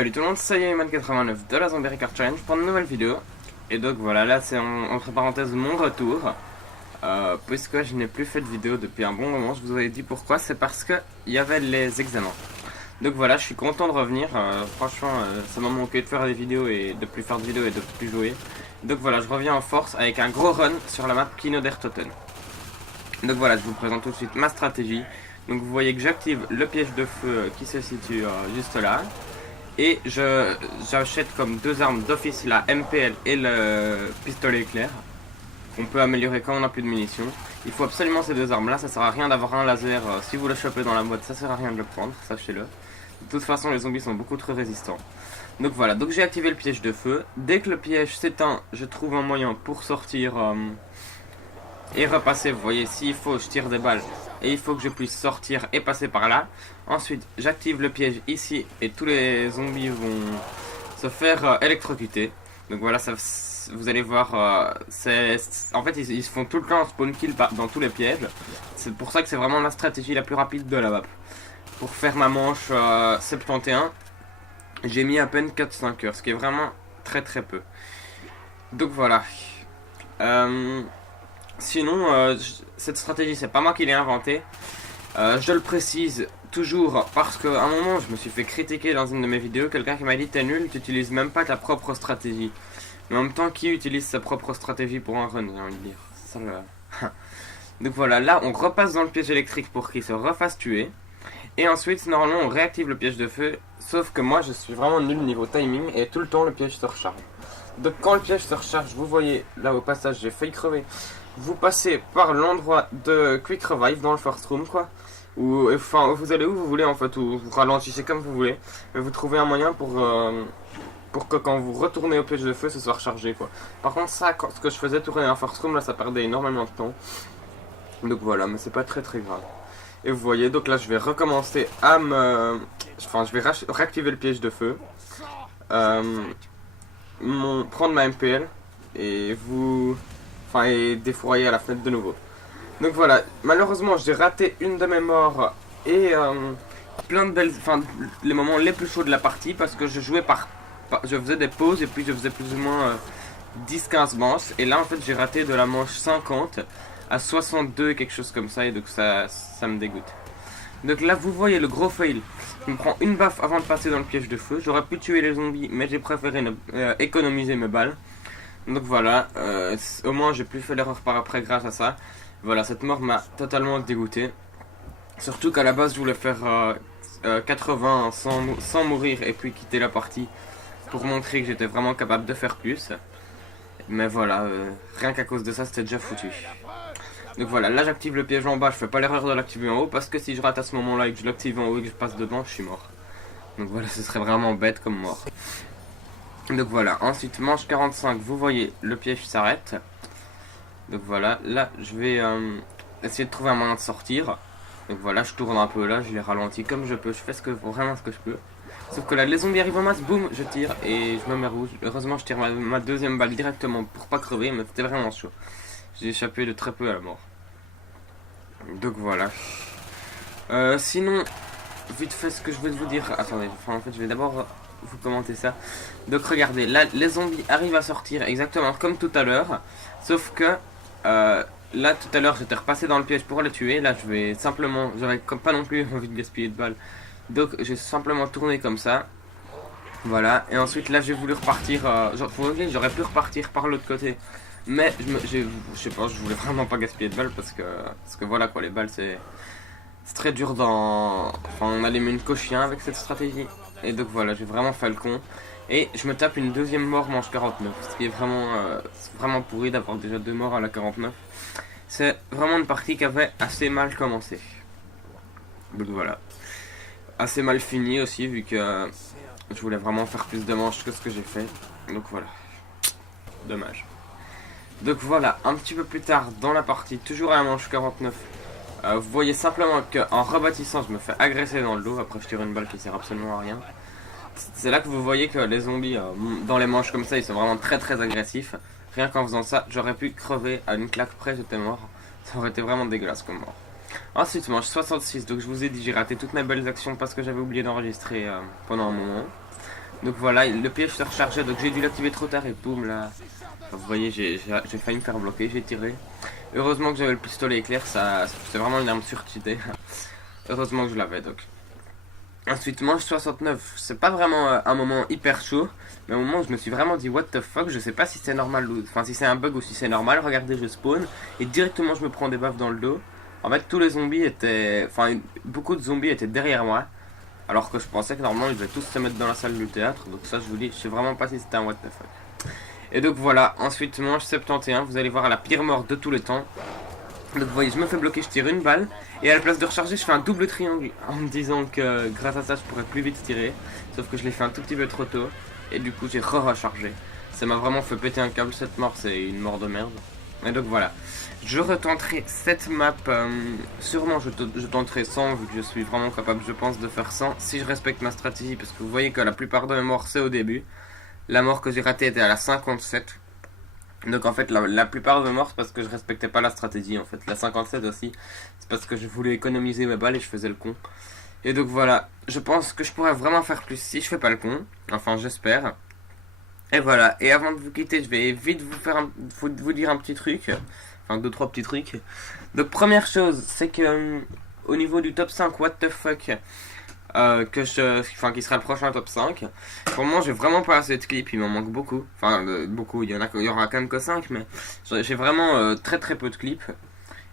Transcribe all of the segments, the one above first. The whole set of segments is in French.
Salut tout le monde, c'est Yaman89 de la Zombie Record Challenge pour une nouvelle vidéo. Et donc voilà, là c'est entre parenthèses mon retour. Puisque je n'ai plus fait de vidéo depuis un bon moment, je vous avais dit pourquoi, c'est parce que il y avait les examens. Donc voilà, je suis content de revenir, franchement ça m'a manqué de faire des vidéos et de plus faire de vidéos et de plus jouer. Donc voilà, je reviens en force avec un gros run sur la map Kino der Toten. Donc voilà, je vous présente tout de suite ma stratégie. Donc vous voyez que j'active le piège de feu qui se situe juste là. Et j'achète comme deux armes d'office la MPL et le pistolet éclair. On peut améliorer quand on n'a plus de munitions. Il faut absolument ces deux armes là, ça sert à rien d'avoir un laser. Si vous le chopez dans la boîte, ça sert à rien de le prendre, sachez-le. De toute façon les zombies sont beaucoup trop résistants. Donc voilà, donc j'ai activé le piège de feu. Dès que le piège s'éteint, je trouve un moyen pour sortir et repasser. Vous voyez, s'il faut, je tire des balles. Et il faut que je puisse sortir et passer par là. Ensuite, j'active le piège ici et tous les zombies vont se faire électrocuter. Donc voilà, ça, vous allez voir, en fait ils se font tout le temps spawn kill dans tous les pièges. C'est pour ça que c'est vraiment la stratégie la plus rapide de la map. Pour faire ma manche 71, j'ai mis à peine 4-5 heures, ce qui est vraiment très très peu. Donc voilà. Sinon, cette stratégie, c'est pas moi qui l'ai inventée. Je le précise toujours parce qu'à un moment, je me suis fait critiquer dans une de mes vidéos. Quelqu'un qui m'a dit: t'es nul, tu utilises même pas ta propre stratégie. Mais en même temps, qui utilise sa propre stratégie pour un run, j'ai envie de dire. Ça, donc voilà, là, on repasse dans le piège électrique pour qu'il se refasse tuer. Et ensuite, normalement, on réactive le piège de feu. Sauf que moi, je suis vraiment nul niveau timing et tout le temps, le piège se recharge. Donc quand le piège se recharge, vous voyez, là au passage, j'ai failli crever. Vous passez par l'endroit de Quick Revive dans le first room, quoi. Ou enfin, vous allez où vous voulez en fait, ou vous ralentissez comme vous voulez. Mais vous trouvez un moyen pour que quand vous retournez au piège de feu, ce soit rechargé, quoi. Par contre, ça, ce que je faisais tourner un first room, là, ça perdait énormément de temps. Donc voilà, mais c'est pas très très grave. Et vous voyez, donc là, je vais recommencer à enfin, je vais réactiver le piège de feu. Prendre ma MPL et et défourailler à la fenêtre de nouveau. Donc voilà, malheureusement j'ai raté une de mes morts et plein de belles, les moments les plus chauds de la partie parce que je jouais je faisais des pauses et puis je faisais plus ou moins 10-15 manches et là en fait j'ai raté de la manche 50 à 62 quelque chose comme ça et donc ça me dégoûte. Donc là vous voyez le gros fail, je me prends une baffe avant de passer dans le piège de feu, j'aurais pu tuer les zombies mais j'ai préféré économiser mes balles. Donc voilà, au moins j'ai plus fait l'erreur par après grâce à ça. Voilà, cette mort m'a totalement dégoûté. Surtout qu'à la base je voulais faire 80 sans mourir et puis quitter la partie pour montrer que j'étais vraiment capable de faire plus. Mais voilà, rien qu'à cause de ça c'était déjà foutu. Donc voilà, là j'active le piège en bas, je fais pas l'erreur de l'activer en haut parce que si je rate à ce moment là et que je l'active en haut et que je passe dedans, je suis mort. Donc voilà, ce serait vraiment bête comme mort. Donc voilà, ensuite manche 45, vous voyez le piège s'arrête. Donc voilà, là je vais essayer de trouver un moyen de sortir. Donc voilà, je tourne un peu là, je les ralentis comme je peux, je fais vraiment ce que je peux. Sauf que là les zombies arrivent en masse, boum, je tire et je me mets rouge. Heureusement je tire ma deuxième balle directement pour pas crever, mais c'était vraiment chaud. J'ai échappé de très peu à la mort. Donc voilà. Sinon, vite fait ce que je veux vous dire. Attendez, en fait je vais d'abord vous commenter ça. Donc regardez, là les zombies arrivent à sortir exactement comme tout à l'heure. Sauf que là tout à l'heure j'étais repassé dans le piège pour les tuer. Là je vais simplement, j'avais pas non plus envie de gaspiller de balles. Donc j'ai simplement tourné comme ça. Voilà, et ensuite là j'ai voulu repartir, j'aurais pu repartir par l'autre côté. Mais je sais pas, je voulais vraiment pas gaspiller de balles parce que voilà quoi, les balles c'est très dur enfin on a les mines cochien avec cette stratégie. Et donc voilà, j'ai vraiment fait le con. Et je me tape une deuxième mort manche 49. Ce qui est vraiment pourri d'avoir déjà deux morts à la 49. C'est vraiment une partie qui avait assez mal commencé. Donc voilà. Assez mal fini aussi vu que je voulais vraiment faire plus de manches que ce que j'ai fait. Donc voilà. Dommage. Donc voilà, un petit peu plus tard dans la partie, toujours à la manche 49. Vous voyez simplement qu'en rebâtissant, je me fais agresser dans le dos. Après, je tire une balle qui sert absolument à rien. C'est là que vous voyez que les zombies, dans les manches comme ça, ils sont vraiment très très agressifs. Rien qu'en faisant ça, j'aurais pu crever à une claque près, j'étais mort. Ça aurait été vraiment dégueulasse comme mort. Ensuite, manche 66, donc je vous ai dit, j'ai raté toutes mes belles actions parce que j'avais oublié d'enregistrer pendant un moment. Donc voilà, le piège se rechargeait, donc j'ai dû l'activer trop tard et boum là. Vous voyez, j'ai failli me faire bloquer, j'ai tiré. Heureusement que j'avais le pistolet éclair, c'est vraiment une arme surcheatée. Heureusement que je l'avais donc. Ensuite, manche 69, c'est pas vraiment un moment hyper chaud, mais au moment où je me suis vraiment dit what the fuck, je sais pas si c'est normal ou enfin si c'est un bug ou si c'est normal. Regardez, je spawn et directement je me prends des baffes dans le dos. En fait, tous les zombies étaient, enfin beaucoup de zombies étaient derrière moi, alors que je pensais que normalement ils devaient tous se mettre dans la salle du théâtre. Donc ça, je vous dis, je sais vraiment pas si c'était un what the fuck. Et donc voilà, ensuite manche 71, vous allez voir la pire mort de tous les temps. Donc vous voyez, je me fais bloquer, je tire une balle. Et à la place de recharger, je fais un double triangle en me disant que grâce à ça, je pourrais plus vite tirer. Sauf que je l'ai fait un tout petit peu trop tôt. Et du coup, j'ai rechargé. Ça m'a vraiment fait péter un câble, cette mort, c'est une mort de merde. Et donc voilà. Je retenterai cette map. Sûrement, je tenterai 100, vu que je suis vraiment capable, je pense, de faire 100. Si je respecte ma stratégie, parce que vous voyez que la plupart de mes morts, c'est au début. La mort que j'ai ratée était à la 57. Donc en fait la plupart de mes morts c'est parce que je respectais pas la stratégie en fait. La 57 aussi c'est parce que je voulais économiser mes balles et je faisais le con. Et donc voilà, je pense que je pourrais vraiment faire plus si je fais pas le con. Enfin j'espère. Et voilà, et avant de vous quitter je vais vite vous dire un petit truc. Enfin 2-3 petits trucs. Donc première chose c'est que au niveau du top 5 what the fuck qui sera le prochain top 5. Pour le moment, j'ai vraiment pas assez de clips, il m'en manque beaucoup. Enfin, beaucoup, il y aura quand même que 5, mais j'ai vraiment très très peu de clips.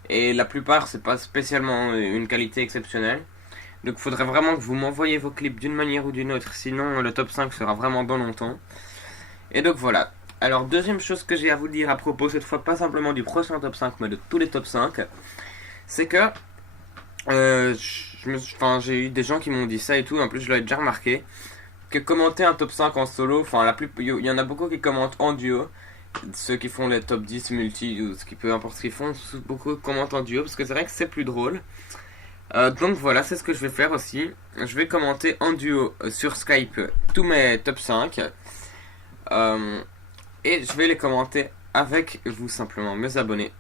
Et la plupart, c'est pas spécialement une qualité exceptionnelle. Donc, il faudrait vraiment que vous m'envoyiez vos clips d'une manière ou d'une autre, sinon le top 5 sera vraiment dans longtemps. Et donc voilà. Alors, deuxième chose que j'ai à vous dire à propos, cette fois pas simplement du prochain top 5, mais de tous les top 5, c'est que j'ai eu des gens qui m'ont dit ça et tout, en plus je l'avais déjà remarqué, que commenter un top 5 en solo, il y en a beaucoup qui commentent en duo, ceux qui font les top 10 multi, ou peu importe ce qu'ils font, beaucoup commentent en duo, parce que c'est vrai que c'est plus drôle. Donc voilà, c'est ce que je vais faire aussi, je vais commenter en duo sur Skype tous mes top 5, et je vais les commenter avec vous simplement, mes abonnés.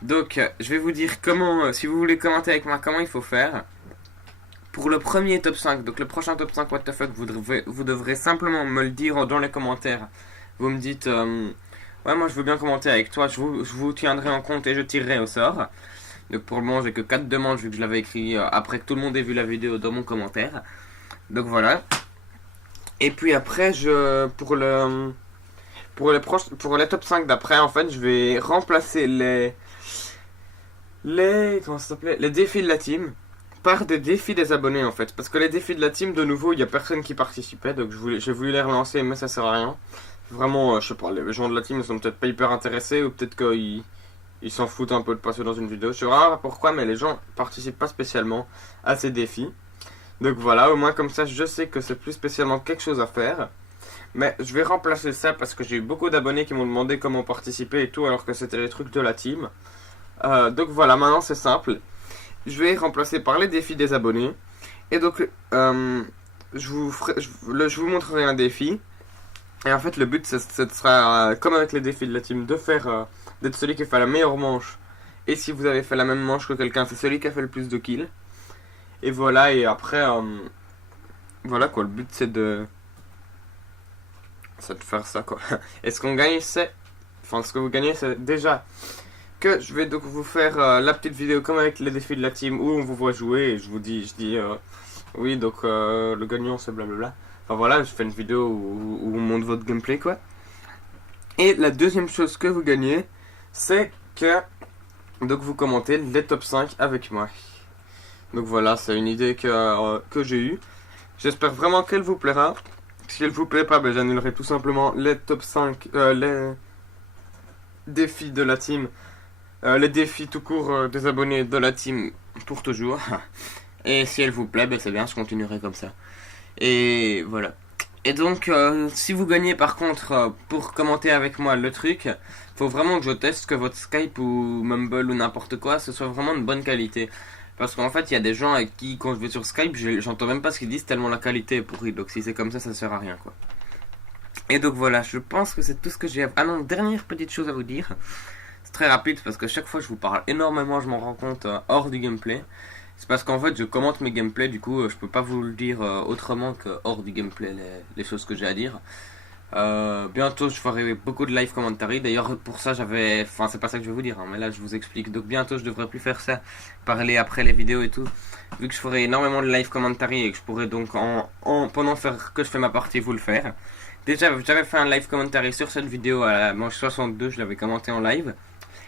Donc, je vais vous dire comment, si vous voulez commenter avec moi, comment il faut faire. Pour le premier top 5, donc le prochain top 5 what the fuck, vous devrez simplement me le dire dans les commentaires. Vous me dites, ouais moi je veux bien commenter avec toi, je vous tiendrai en compte et je tirerai au sort. Donc pour le moment j'ai que 4 demandes vu que je l'avais écrit après que tout le monde ait vu la vidéo dans mon commentaire. Donc voilà. Et puis après, pour les top 5 d'après, en fait, je vais remplacer comment ça s'appelait, les défis de la team par des défis des abonnés en fait, parce que les défis de la team de nouveau il y a personne qui participait, donc j'ai voulu les relancer mais ça sert à rien vraiment. Je sais pas, les gens de la team ne sont peut-être pas hyper intéressés ou peut-être qu'ils s'en foutent un peu de passer dans une vidéo, je sais vraiment pas pourquoi, mais les gens participent pas spécialement à ces défis. Donc voilà, au moins comme ça je sais que c'est plus spécialement quelque chose à faire. Mais je vais remplacer ça parce que j'ai eu beaucoup d'abonnés qui m'ont demandé comment participer et tout alors que c'était les trucs de la team. Donc voilà, maintenant c'est simple. Je vais remplacer par les défis des abonnés. Et donc je vous montrerai un défi. Et en fait le but ce sera comme avec les défis de la team de faire d'être celui qui fait la meilleure manche. Et si vous avez fait la même manche que quelqu'un, c'est celui qui a fait le plus de kills. Et voilà, et après voilà quoi, le but c'est de faire ça quoi. Et ce qu'on gagne c'est, enfin ce que vous gagnez c'est déjà que je vais donc vous faire la petite vidéo comme avec les défis de la team où on vous voit jouer et je dis oui donc le gagnant c'est blablabla. Enfin voilà, je fais une vidéo où on montre votre gameplay quoi. Et la deuxième chose que vous gagnez c'est que donc vous commentez les top 5 avec moi. Donc voilà, c'est une idée que j'ai eue. J'espère vraiment qu'elle vous plaira. Si elle vous plaît pas, ben j'annulerai tout simplement les top 5, les défis de la team, les défis tout court des abonnés de la team pour toujours. Et si elle vous plaît, ben c'est bien, je continuerai comme ça. Et voilà. Et donc, si vous gagnez par contre pour commenter avec moi le truc, faut vraiment que je teste que votre Skype ou Mumble ou n'importe quoi, ce soit vraiment de bonne qualité. Parce qu'en fait, il y a des gens avec qui, quand je vais sur Skype, j'entends même pas ce qu'ils disent tellement la qualité est pourrie. Donc si c'est comme ça sert à rien, quoi. Et donc voilà, je pense que c'est tout ce que j'ai à... Ah non, dernière petite chose à vous dire. C'est très rapide parce que chaque fois je vous parle énormément, je m'en rends compte hors du gameplay. C'est parce qu'en fait je commente mes gameplays, du coup je peux pas vous le dire autrement que hors du gameplay les choses que j'ai à dire. Bientôt je ferai beaucoup de live commentary. D'ailleurs pour ça j'avais... Enfin c'est pas ça que je vais vous dire, hein, mais là je vous explique. Donc bientôt je devrais plus faire ça, parler après les vidéos et tout. Vu que je ferai énormément de live commentary et que je pourrais donc pendant que je fais ma partie vous le faire. Déjà j'avais fait un live commentary sur cette vidéo à la manche 62, je l'avais commenté en live.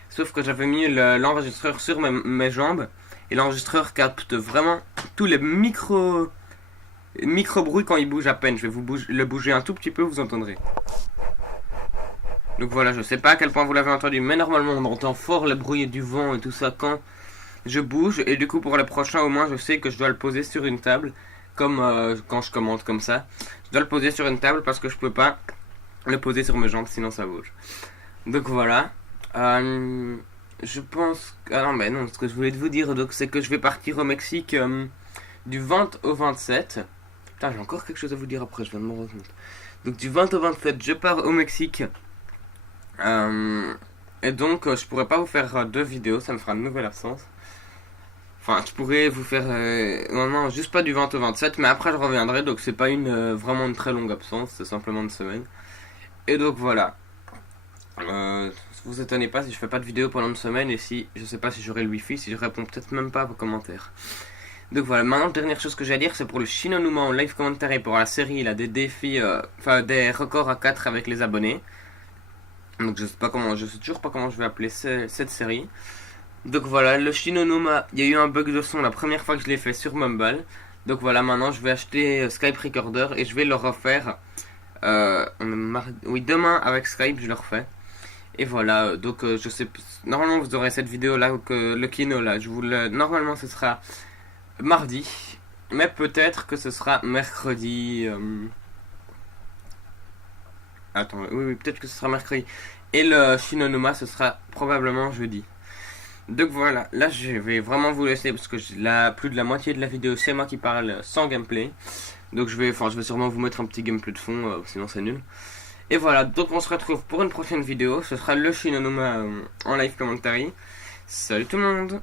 Sauf que j'avais mis l'enregistreur sur mes jambes. Et l'enregistreur capte vraiment tous les micro bruits quand il bouge à peine. Je vais le bouger un tout petit peu, vous entendrez. Donc voilà, je sais pas à quel point vous l'avez entendu, mais normalement on entend fort le bruit du vent et tout ça quand je bouge. Et du coup pour le prochain au moins je sais que je dois le poser sur une table. Comme quand je commente comme ça. Je dois le poser sur une table parce que je peux pas le poser sur mes jambes sinon ça bouge. Donc voilà. Je pense... Ah non, mais non, ce que je voulais vous dire, donc, c'est que je vais partir au Mexique du 20 au 27. Putain, j'ai encore quelque chose à vous dire après, je viens de me rendre compte. Donc du 20 au 27, je pars au Mexique. Et donc, je pourrais pas vous faire 2 vidéos, ça me fera une nouvelle absence. Enfin, je pourrais vous faire... non, juste pas du 20 au 27, mais après je reviendrai, donc c'est pas vraiment une très longue absence, c'est simplement une semaine. Et donc voilà. Vous étonnez pas si je fais pas de vidéo pendant une semaine et si je sais pas si j'aurai le wifi, si je réponds peut-être même pas à vos commentaires. Donc voilà, maintenant dernière chose que j'ai à dire, c'est pour le Shinonuma en live commentary pour la série, il a des défis, enfin des records à 4 avec les abonnés. Donc je sais toujours pas comment je vais appeler cette série. Donc voilà, le Shinonuma, il y a eu un bug de son la première fois que je l'ai fait sur Mumble. Donc voilà, maintenant je vais acheter Skype Recorder et je vais le refaire. Oui, demain avec Skype je le refais. Et voilà, donc je sais, normalement vous aurez cette vidéo là, le kino là, normalement ce sera mardi, mais peut-être que ce sera mercredi. Attends, oui, peut-être que ce sera mercredi. Et le Shinonuma ce sera probablement jeudi. Donc voilà, là je vais vraiment vous laisser parce que plus de la moitié de la vidéo c'est moi qui parle sans gameplay. Donc je vais sûrement vous mettre un petit gameplay de fond, sinon c'est nul. Et voilà, donc on se retrouve pour une prochaine vidéo. Ce sera le Shinonuma en live commentary. Salut tout le monde!